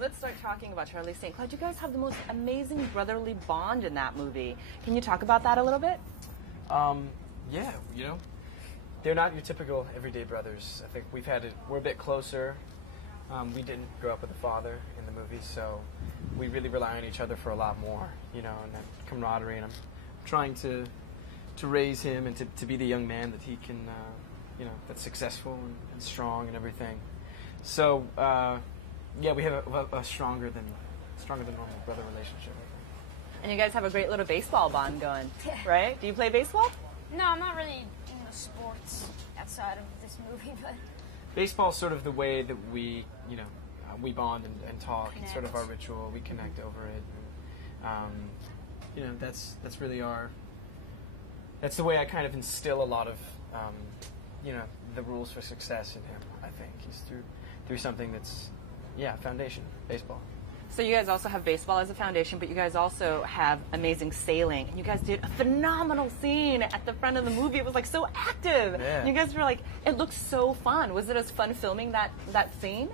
let's start talking about Charlie St. Cloud. You guys have the most amazing brotherly bond in that movie. Can you talk about that a little bit? Yeah, you know, they're not your typical everyday brothers. I think we're a bit closer. We didn't grow up with a father in the movie, so we really rely on each other for a lot more, you know, and that camaraderie. And I'm trying to raise him and to be the young man that he can, you know, that's successful and strong and everything. So, yeah, we have a stronger than normal brother relationship. And you guys have a great little baseball bond going, right? Do you play baseball? No, I'm not really into sports outside of this movie, but Baseball's sort of the way that we, you know, we bond and talk. Connect. It's sort of our ritual. We connect over it. And, you know, that's really that's the way I kind of instill a lot of, you know, the rules for success in him, I think. He's through something that's, yeah, foundation, baseball. So you guys also have baseball as a foundation, but you guys also have amazing sailing. And you guys did a phenomenal scene at the front of the movie. It was like so active. Yeah. And you guys were like, it looked so fun. Was it as fun filming that scene?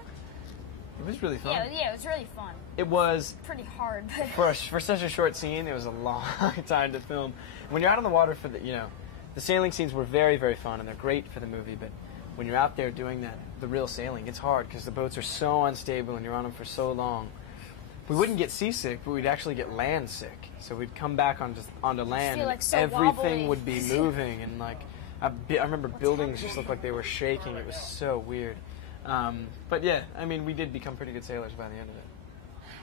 It was really fun. yeah, it was really fun. It was Pretty hard, but for such a short scene. It was a long time to film. When you're out on the water for the sailing scenes were very, very fun and they're great for the movie. But when you're out there doing the real sailing, it's hard because the boats are so unstable and you're on them for so long. We wouldn't get seasick, but we'd actually get land sick. So we'd come back onto land, feel like and so everything wobbly. would be moving, and like I remember buildings just looked like they were shaking. It was so weird. But yeah, I mean, we did become pretty good sailors by the end of it.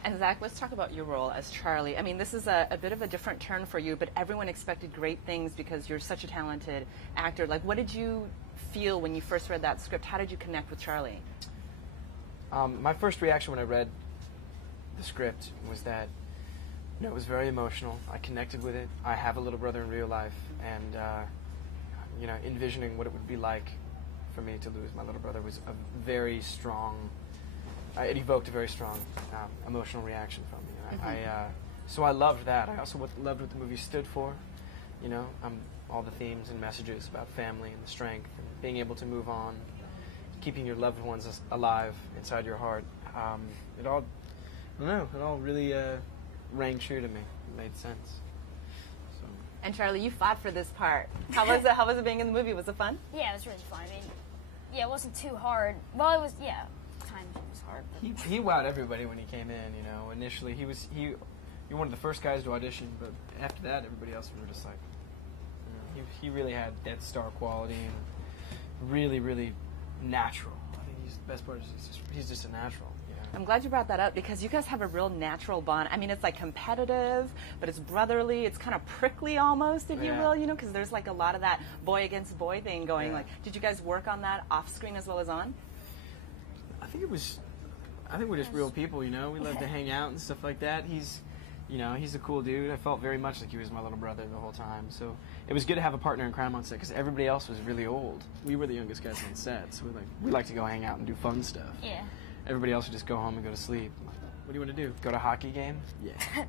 And Zach, let's talk about your role as Charlie. I mean, this is a bit of a different turn for you, but everyone expected great things because you're such a talented actor. Like, what did you feel when you first read that script? How did you connect with Charlie? My first reaction when I read the script was that, you know, it was very emotional. I connected with it. I have a little brother in real life, and you know, envisioning what it would be like for me to lose my little brother was a very strong. It evoked a very strong emotional reaction from me. Mm-hmm. So I loved that. I also loved what the movie stood for. You know, all the themes and messages about family and the strength and being able to move on, keeping your loved ones alive inside your heart. It all. I don't know. It all really rang true to me. It made sense. So. And Charlie, you fought for this part. How was it? How was it being in the movie? Was it fun? yeah, it was really fun. I mean, yeah, it wasn't too hard. Well, it was, yeah, times it was hard. But He wowed everybody when he came in. You know, initially you were one of the first guys to audition, but after that, everybody else were just like, you know, he really had that star quality and really, really natural. I think the best part is he's just a natural. I'm glad you brought that up because you guys have a real natural bond. I mean, it's like competitive, but it's brotherly. It's kind of prickly almost, if you will, you know, because there's like a lot of that boy against boy thing going. Like, did you guys work on that off screen as well as on? I think we're just real people, you know. We love to hang out and stuff like that. He's a cool dude. I felt very much like he was my little brother the whole time. So it was good to have a partner in crime on set because everybody else was really old. We were the youngest guys on set, so we like to go hang out and do fun stuff. yeah. Everybody else would just go home and go to sleep. What do you want to do? Go to a hockey game? Yeah. Yeah.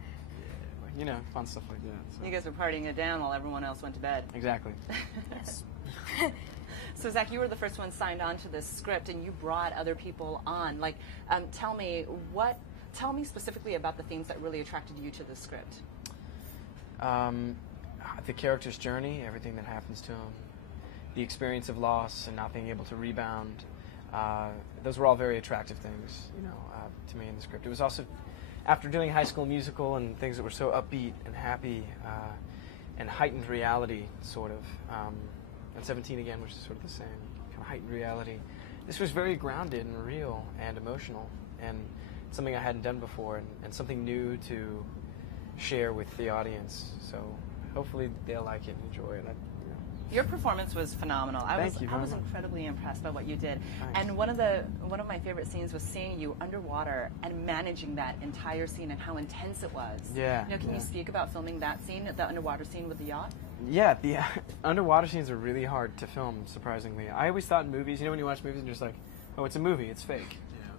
Like, you know, fun stuff like that. So. You guys were partying it down while everyone else went to bed. Exactly. Yes. So, Zach, you were the first one signed on to this script, and you brought other people on. Like, tell me specifically about the themes that really attracted you to the script. The character's journey, everything that happens to him, the experience of loss and not being able to rebound. Those were all very attractive things, you know, to me in the script. It was also, after doing High School Musical and things that were so upbeat and happy and heightened reality, sort of, and 17 again, which is sort of the same, kind of heightened reality. This was very grounded and real and emotional and something I hadn't done before and something new to share with the audience. So hopefully they'll like it and enjoy it. Your performance was phenomenal. I was incredibly impressed by what you did. Thanks. And one of my favorite scenes was seeing you underwater and managing that entire scene and how intense it was. Yeah. You know, can you speak about filming that scene, the underwater scene with the yacht? Yeah, the underwater scenes are really hard to film, surprisingly. I always thought in movies, you know, when you watch movies and you're just like, oh, it's a movie, it's fake. You know,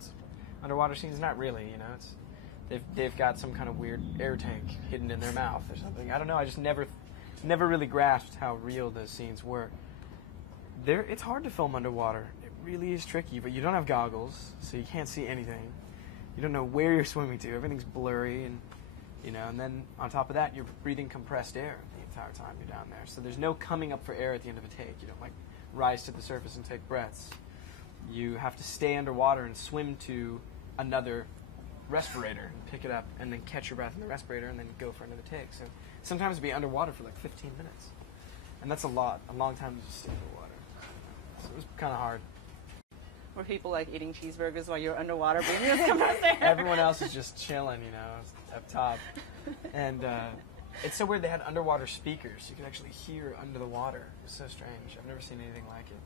underwater scenes, not really, you know. They've got some kind of weird air tank hidden in their mouth or something. I don't know, I just never really grasped how real those scenes were. It's hard to film underwater. It really is tricky, but you don't have goggles, so you can't see anything. you don't know where you're swimming to. Everything's blurry, and and then on top of that, you're breathing compressed air the entire time you're down there. So there's no coming up for air at the end of a take. You don't rise to the surface and take breaths. You have to stay underwater and swim to another respirator and pick it up, and then catch your breath in the respirator, and then go for another take. So sometimes be underwater for 15 minutes, and that's a long time to just stay underwater. So it was kind of hard. Were people eating cheeseburgers while you're underwater breathing this compressed air? Everyone else is just chilling, up top. And it's so weird. They had underwater speakers. You could actually hear under the water. It's so strange. I've never seen anything like it.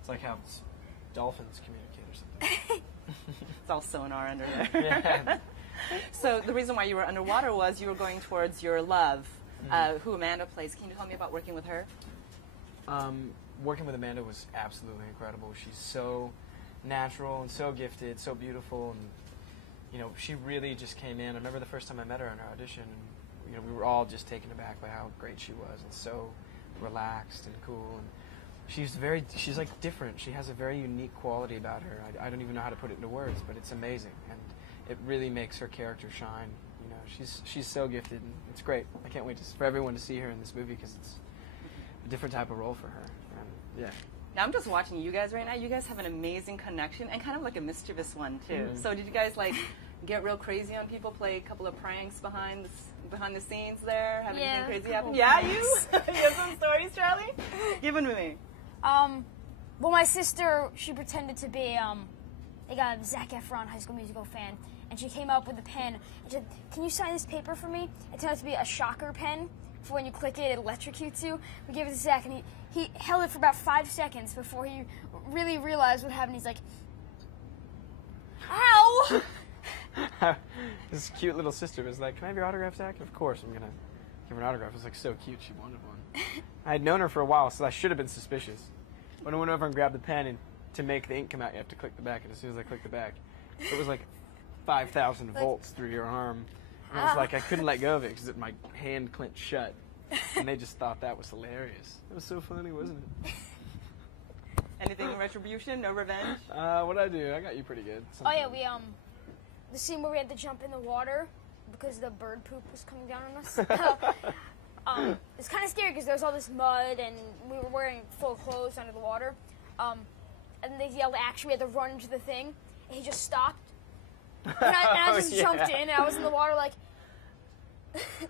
It's like how dolphins communicate or something. It's all sonar under there. Yeah. So the reason why you were underwater was you were going towards your love, who Amanda plays. Can you tell me about working with her? Working with Amanda was absolutely incredible. She's so natural and so gifted, so beautiful, and she really just came in. I remember the first time I met her in our audition, and we were all just taken aback by how great she was, and so relaxed and cool. And she's different. She has a very unique quality about her. I don't even know how to put it into words, but it's amazing, and it really makes her character shine. She's so gifted, and it's great. I can't wait for everyone to see her in this movie, because it's a different type of role for her. And, yeah. Now I'm just watching you guys right now. You guys have an amazing connection, and kind of a mischievous one too. Mm-hmm. So did you guys get real crazy on people? Play a couple of pranks behind the scenes there? Have anything crazy happen? Yeah, you? You have some stories, Charlie? Give them to me. Well, my sister, she pretended to be a Zac Efron High School Musical fan, and she came up with a pen and she said, "Can you sign this paper for me?" It turned out to be a shocker pen. For when you click it, it electrocutes you. We gave it to Zach, and he held it for about 5 seconds before he really realized what happened. He's like, "Ow!" This cute little sister was like, "Can I have your autograph, Zach?" Of course, I'm gonna give her an autograph. It was so cute. She wanted one. I had known her for a while, so I should have been suspicious. When I went over and grabbed the pen, and to make the ink come out, you have to click the back. And as soon as I clicked the back, it was 5,000 volts through your arm. And I was I couldn't let go of it because my hand clenched shut. And they just thought that was hilarious. It was so funny, wasn't it? Anything in retribution? No revenge? What'd I do? I got you pretty good. Oh yeah, we the scene where we had to jump in the water because the bird poop was coming down on us. It's kind of scary because there was all this mud and we were wearing full clothes under the water. And they yelled action. We had to run into the thing, and he just stopped. And I just jumped in, and I was in the water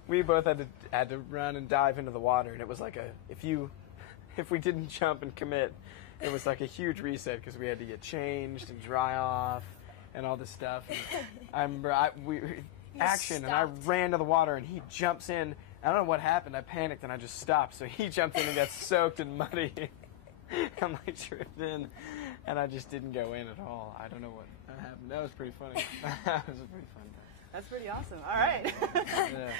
We both had to run and dive into the water, and it was if we didn't jump and commit, it was a huge reset because we had to get changed and dry off and all this stuff. And I remember and I ran to the water, and he jumps in. I don't know what happened. I panicked, and I just stopped. So he jumped in and got soaked and muddy. And tripped in, and I just didn't go in at all. I don't know what happened. That was pretty funny. That was a pretty fun time. That's pretty awesome. All right. Yeah.